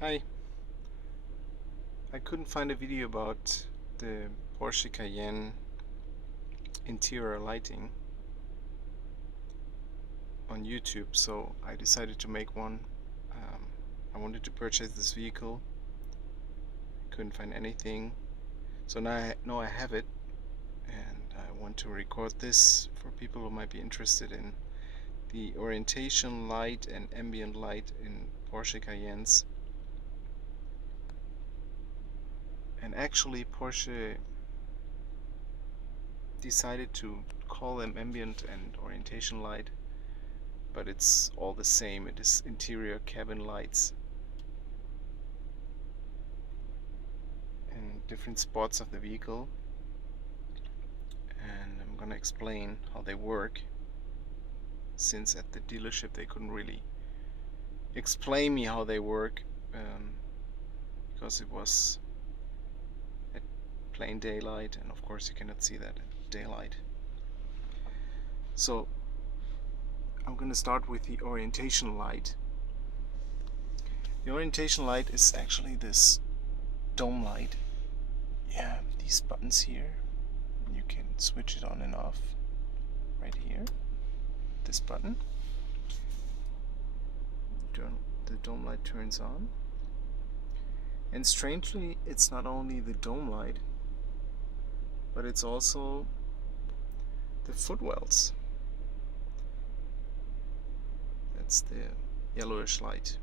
Hi, I couldn't find a video about the Porsche Cayenne interior lighting on YouTube, so I decided to make one. I wanted to purchase this vehicle, couldn't find anything, so now I have it, and I want to record this for people who might be interested in the orientation light and ambient light in Porsche Cayennes. And actually Porsche decided to call them ambient and orientation light, but it's all the same. It is interior cabin lights in different spots of the vehicle, and I'm gonna explain how they work, since at the dealership they couldn't really explain me how they work, because it was at plain daylight, and of course you cannot see that at daylight. So I'm gonna start with the orientation light. The orientation light is actually this dome light. You have these buttons here. You can switch it on and off right here. This button. The dome light turns on. And strangely, it's not only the dome light, but it's also the footwells. That's the yellowish light.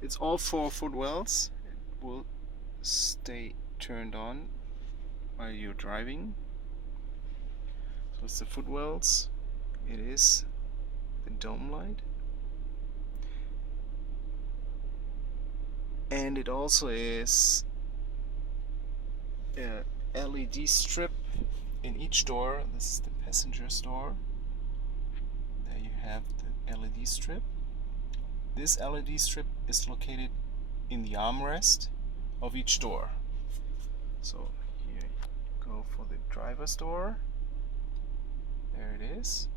It's all four footwells. It will stay turned on while you're driving. So it's the footwells, it is the dome light, and it also is a LED strip in each door. This is the passenger's door. There you have the LED strip. This LED strip is located in the armrest of each door. So here you go for the driver's door. There it is.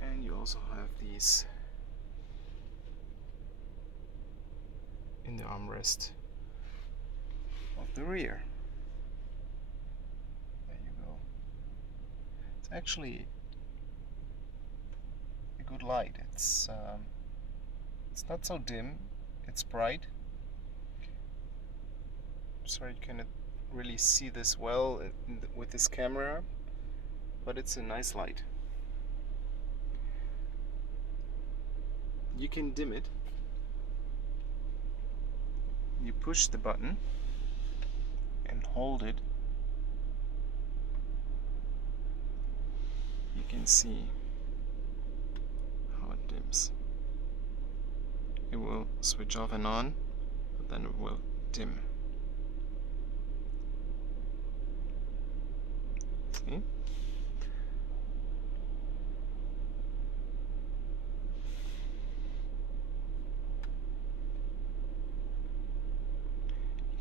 And you also have these in the armrest of the rear. There you go. It's actually a good light. It's not so dim. It's bright. Sorry, you cannot really see this well with this camera, but it's a nice light. You can dim it. You push the button and hold it. You can see how it dims. It will switch off and on, but then it will dim. See? You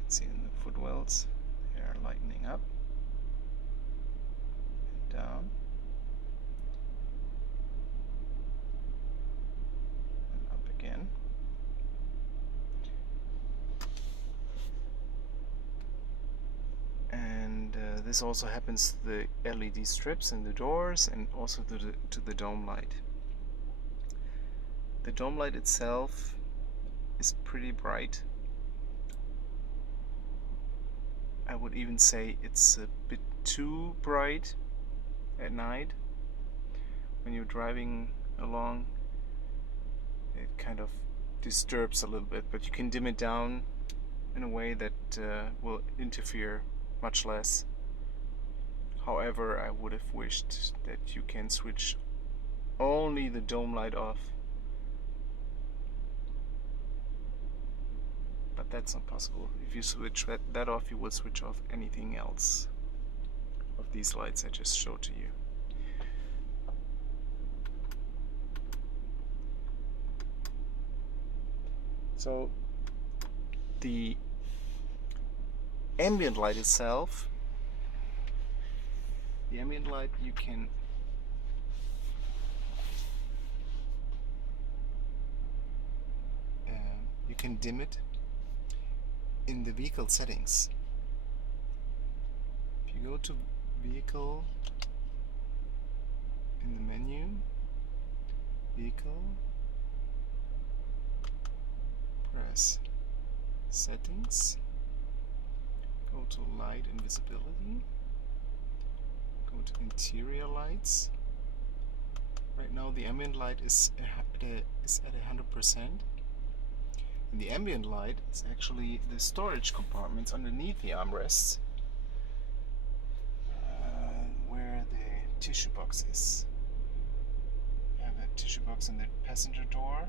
can see in the footwells, they are lightening up and down and up again. And this also happens to the LED strips in the doors and also to the dome light. The dome light itself is pretty bright. I would even say it's a bit too bright at night. When you're driving along, it kind of disturbs a little bit, but you can dim it down in a way that will interfere much less. However, I would have wished that you can switch only the dome light off, but that's not possible. If you switch that off, you will switch off anything else of these lights I just showed to you. So the ambient light itself, the ambient light you can can dim it in the vehicle settings. If you go to vehicle, in the menu, vehicle, press settings, go to light and visibility, go to interior lights. Right now the ambient light is at 100%. And the ambient light is actually the storage compartments underneath the armrests, where the tissue box is. I have a tissue box in the passenger door.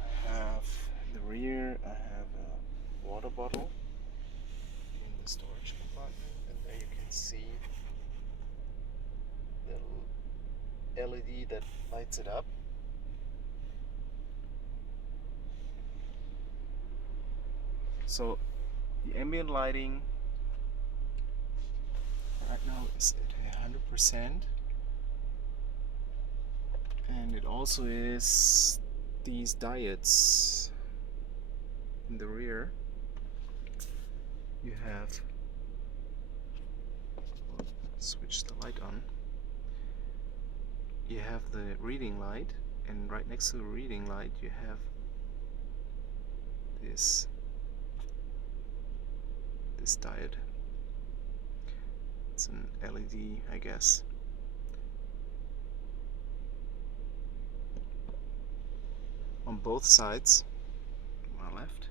I have in the rear, I have a water bottle in the storage compartment, and there you can see the LED that lights it up. So the ambient lighting right now is at 100%, and it also is these diodes in the rear. You have, switch the light on. You have the reading light, and right next to the reading light you have this diode. It's an LED, I guess. On both sides, to my left,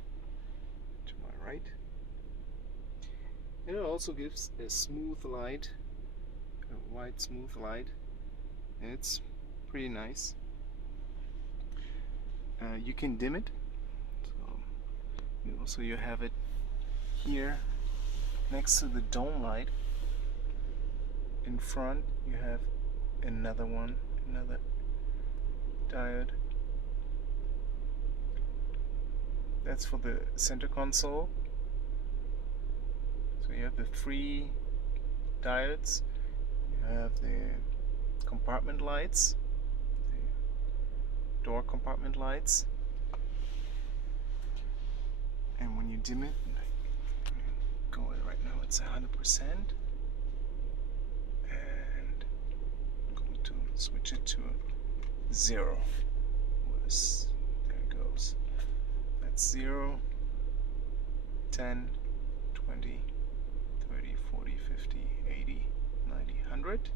to my right. And it also gives a smooth light, a white smooth light. And it's pretty nice. You can dim it. So you have it here next to the dome light. In front you have another one, another diode. That's for the center console. So you have the 3 diodes. You have the compartment lights, the door compartment lights. And when you dim it, go right now it's 100%, and I'm going to switch it to 0. There it goes. That's 0, 10, 20, 30, 40, 50, 80, 90, 100.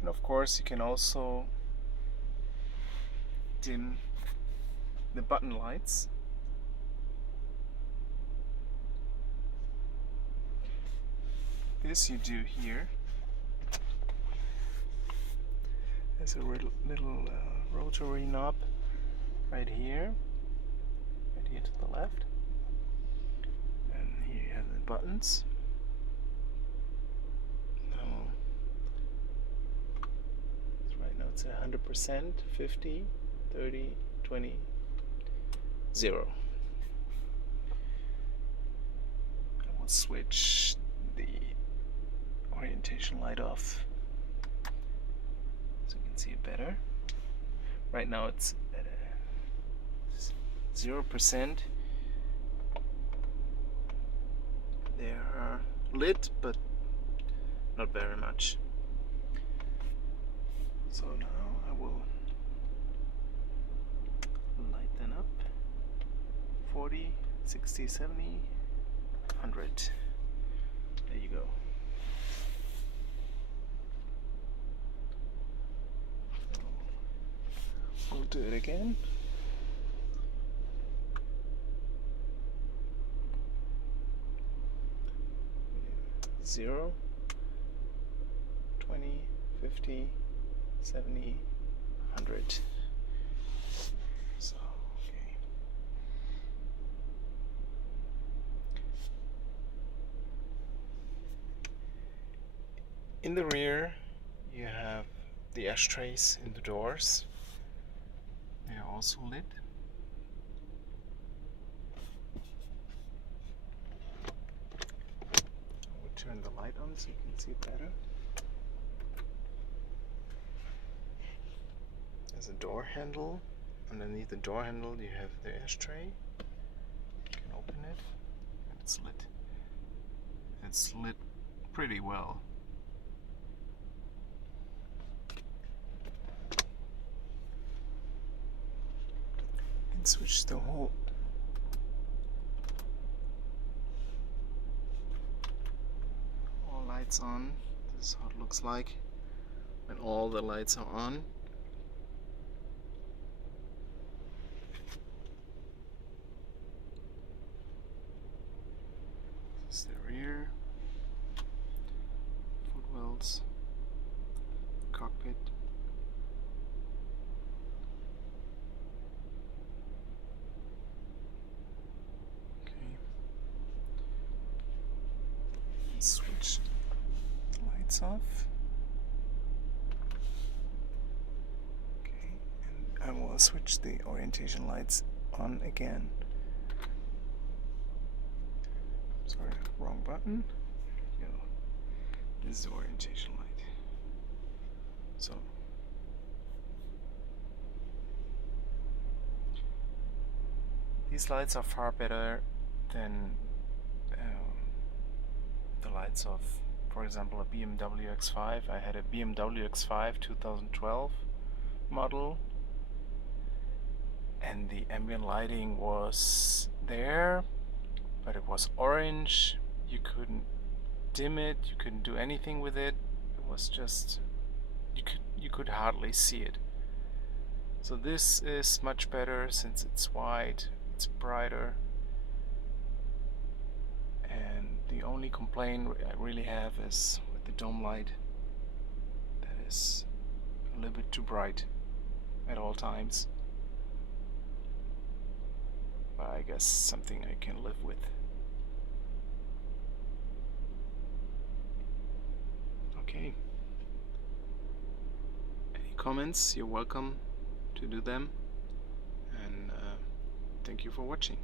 And of course you can also dim the button lights. This you do here. There's a little rotary knob right here to the left, and here you have the buttons. Right now it's 100%, 50, 30, 20, 0. I will switch the orientation light off so you can see it better. Right now it's at 0%. They are lit, but not very much. So now I will light them up. 40, 60, 70, 100. There you go. We'll do it again. Zero, 20, 50, 70, 100. So, okay. In the rear, you have the ashtrays in the doors. They are also lit. I will turn the light on so you can see it better. There's a door handle. Underneath the door handle you have the ashtray. You can open it. It's lit. It's lit pretty well. And switch the whole all lights on. This is how it looks like when all the lights are on. This is the rear, footwells, cockpit. Okay. Switch the lights off. Okay, and I will switch the orientation lights on again. Sorry, wrong button. Here we go. This is the orientation light. So these lights are far better than the lights of, for example, a BMW X5. I had a BMW X5 2012 model, and the ambient lighting was there, but it was orange. You couldn't dim it, you couldn't do anything with it. It was just, you could hardly see it. So this is much better since it's white, it's brighter. And the only complaint I really have is with the dome light. That is a little bit too bright at all times. But I guess something I can live with. Okay. Any comments? You're welcome to do them. And thank you for watching.